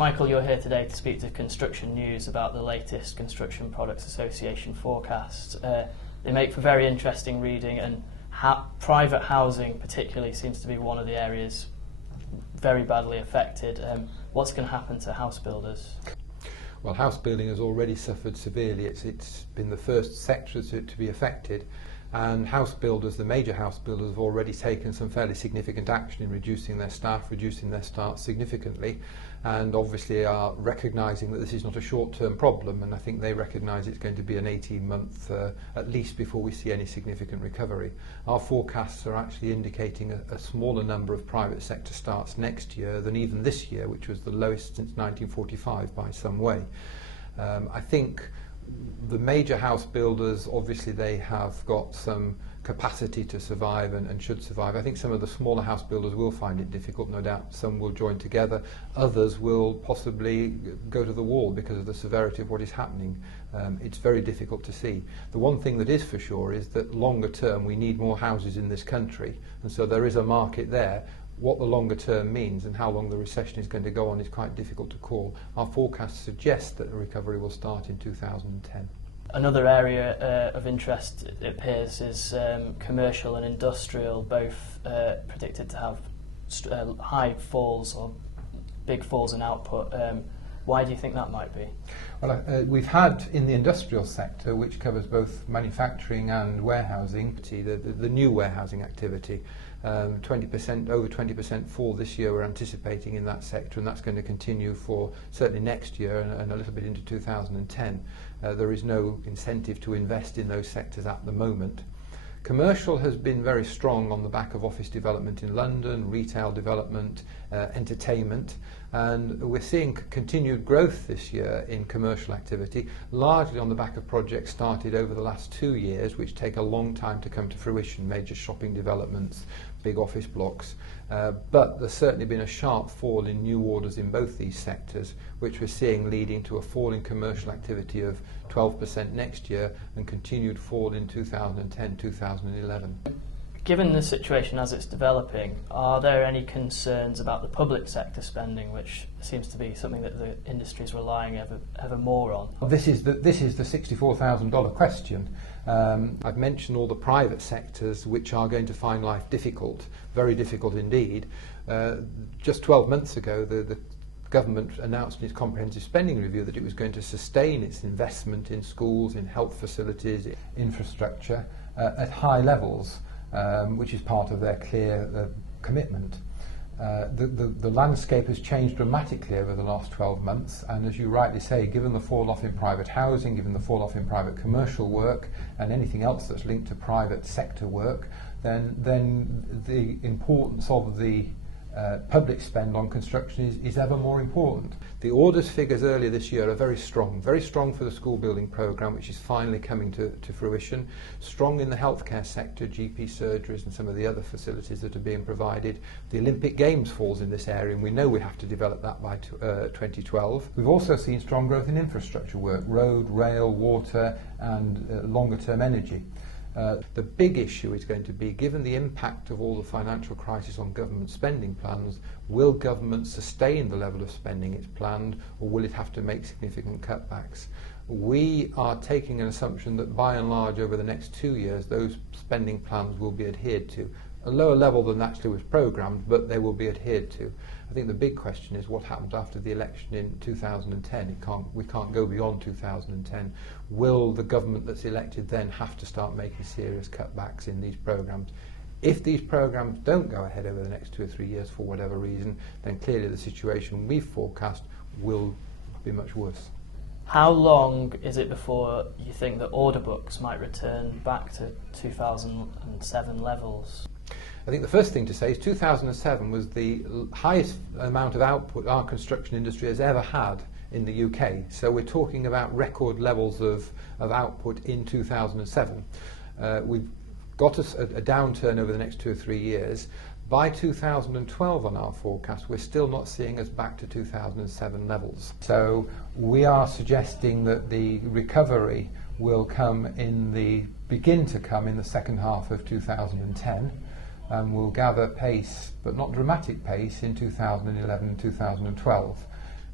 Michael, you're here today to speak to Construction News about the latest Construction Products Association forecasts. They make for very interesting reading, and private housing particularly seems to be one of the areas very badly affected. What's going to happen to house builders? Well, house building has already suffered severely. It's been the first sector to be affected, and house builders, the major house builders, have already taken some fairly significant action in reducing their starts significantly, and obviously are recognising that this is not a short-term problem, and I think they recognise it's going to be an 18-month at least before we see any significant recovery. Our forecasts are actually indicating a smaller number of private sector starts next year than even this year, which was the lowest since 1945 by some way. I think the major house builders, obviously they have got some capacity to survive and should survive. I think some of the smaller house builders will find it difficult, no doubt. Some will join together, others will possibly go to the wall because of the severity of what is happening. It's very difficult to see. The one thing that is for sure is that longer term we need more houses in this country, and so there is a market there. What the longer term means and how long the recession is going to go on is quite difficult to call. Our forecasts suggest that the recovery will start in 2010. Another area of interest, it appears, is commercial and industrial, both predicted to have high falls or big falls in output. Why do you think that might be? Well, we've had in the industrial sector, which covers both manufacturing and warehousing, the new warehousing activity, 20%, over 20% fall this year we're anticipating in that sector, and that's going to continue for certainly next year and a little bit into 2010. There is no incentive to invest in those sectors at the moment. Commercial has been very strong on the back of office development in London, retail development, entertainment, and we're seeing continued growth this year in commercial activity, largely on the back of projects started over the last 2 years, which take a long time to come to fruition, major shopping developments, big office blocks. But there's certainly been a sharp fall in new orders in both these sectors, which we're seeing leading to a fall in commercial activity of 12% next year and continued fall in 2010, 2011. Given the situation as it's developing, are there any concerns about the public sector spending, which seems to be something that the industry is relying ever more on? This is the $64,000 question. I've mentioned all the private sectors which are going to find life difficult, very difficult indeed. Just 12 months ago, the government announced in its comprehensive spending review that it was going to sustain its investment in schools, in health facilities, infrastructure at high levels, which is part of their clear commitment. The landscape has changed dramatically over the last 12 months, and as you rightly say, given the fall off in private housing, given the fall off in private commercial work and anything else that's linked to private sector work, then the importance of the public spend on construction is ever more important. The orders figures earlier this year are very strong for the school building programme, which is finally coming to fruition, strong in the healthcare sector, GP surgeries and some of the other facilities that are being provided. The Olympic Games falls in this area, and we know we have to develop that by 2012. We've also seen strong growth in infrastructure work, road, rail, water and longer term energy. The big issue is going to be, given the impact of all the financial crisis on government spending plans, will government sustain the level of spending it's planned, or will it have to make significant cutbacks? We are taking an assumption that by and large over the next 2 years those spending plans will be adhered to. A lower level than actually was programmed, but they will be adhered to. I think the big question is what happens after the election in 2010. We can't go beyond 2010. Will the government that's elected then have to start making serious cutbacks in these programmes? If these programmes don't go ahead over the next 2 or 3 years for whatever reason, then clearly the situation we've forecast will be much worse. How long is it before you think that order books might return back to 2007 levels? I think the first thing to say is 2007 was the highest amount of output our construction industry has ever had in the UK. So we're talking about record levels of output in 2007. We've got a downturn over the next 2 or 3 years. By 2012 on our forecast, we're still not seeing us back to 2007 levels. So we are suggesting that the recovery will begin to come in the second half of 2010. Will gather pace, but not dramatic pace, in 2011 and 2012.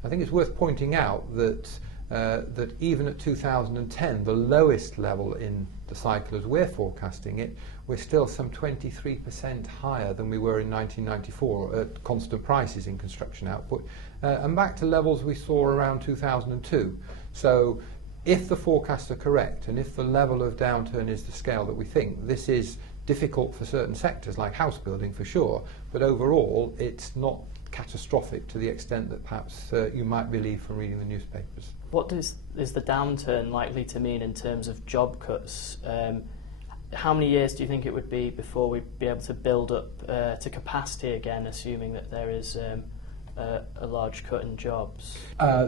I think it's worth pointing out that that even at 2010, the lowest level in the cycle as we're forecasting it, we're still some 23% higher than we were in 1994 at constant prices in construction output, and back to levels we saw around 2002. So if the forecasts are correct, and if the level of downturn is the scale that we think, this is difficult for certain sectors like house building for sure, but overall it's not catastrophic to the extent that perhaps you might believe from reading the newspapers. What is the downturn likely to mean in terms of job cuts? How many years do you think it would be before we'd be able to build up to capacity again, assuming that there is a large cut in jobs?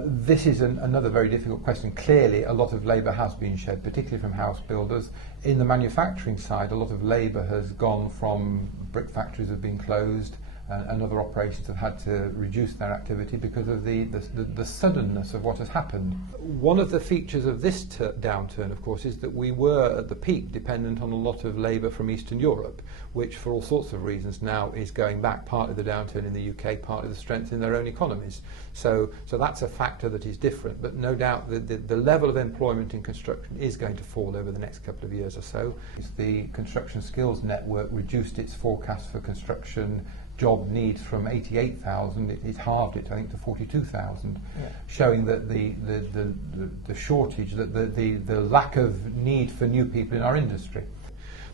This is another very difficult question. Clearly, a lot of labour has been shed, particularly from house builders. In the manufacturing side, a lot of labour has gone from brick factories have been closed, and other operations have had to reduce their activity because of the suddenness of what has happened. One of the features of this downturn, of course, is that we were at the peak dependent on a lot of labour from Eastern Europe, which for all sorts of reasons now is going back, partly the downturn in the UK, partly the strength in their own economies. So that's a factor that is different, but no doubt the level of employment in construction is going to fall over the next couple of years or so. The Construction Skills Network reduced its forecast for construction job needs from 88,000, it halved it, I think, to 42,000, showing that the shortage, that the lack of need for new people in our industry.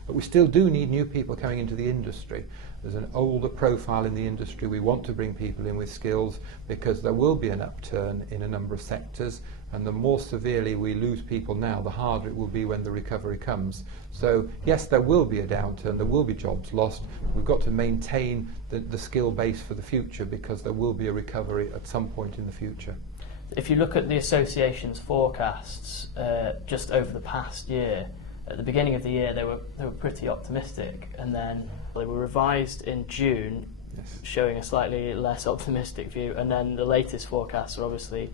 But we still do need new people coming into the industry. There's an older profile in the industry. We want to bring people in with skills because there will be an upturn in a number of sectors, and the more severely we lose people now, the harder it will be when the recovery comes. So yes, there will be a downturn, there will be jobs lost. We've got to maintain the skill base for the future because there will be a recovery at some point in the future. If you look at the association's forecasts just over the past year, at the beginning of the year they were pretty optimistic, and then they were revised in June, showing a slightly less optimistic view, and then the latest forecasts are obviously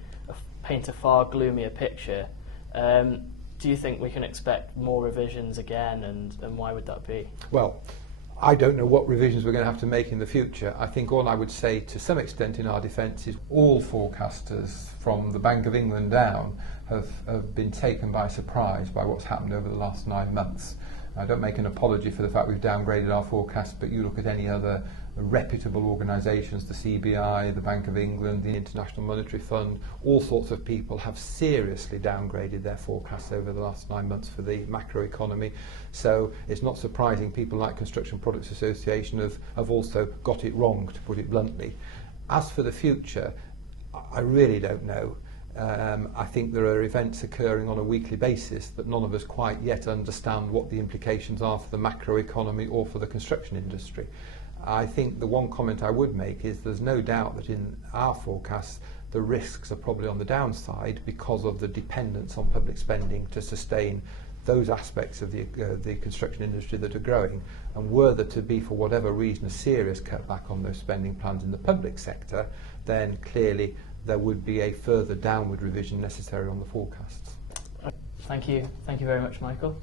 paint a far gloomier picture. Do you think we can expect more revisions again, and why would that be? Well, I don't know what revisions we're going to have to make in the future. I think all I would say to some extent in our defence is all forecasters from the Bank of England down have been taken by surprise by what's happened over the last 9 months. I don't make an apology for the fact we've downgraded our forecast, but you look at any other reputable organisations, the CBI, the Bank of England, the International Monetary Fund, all sorts of people have seriously downgraded their forecasts over the last 9 months for the macroeconomy. So it's not surprising people like Construction Products Association have also got it wrong, to put it bluntly. As for the future, I really don't know. I think there are events occurring on a weekly basis that none of us quite yet understand what the implications are for the macroeconomy or for the construction industry. I think the one comment I would make is there's no doubt that in our forecasts the risks are probably on the downside because of the dependence on public spending to sustain those aspects of the construction industry that are growing. And were there to be, for whatever reason, a serious cutback on those spending plans in the public sector, then clearly there would be a further downward revision necessary on the forecasts. Thank you very much, Michael.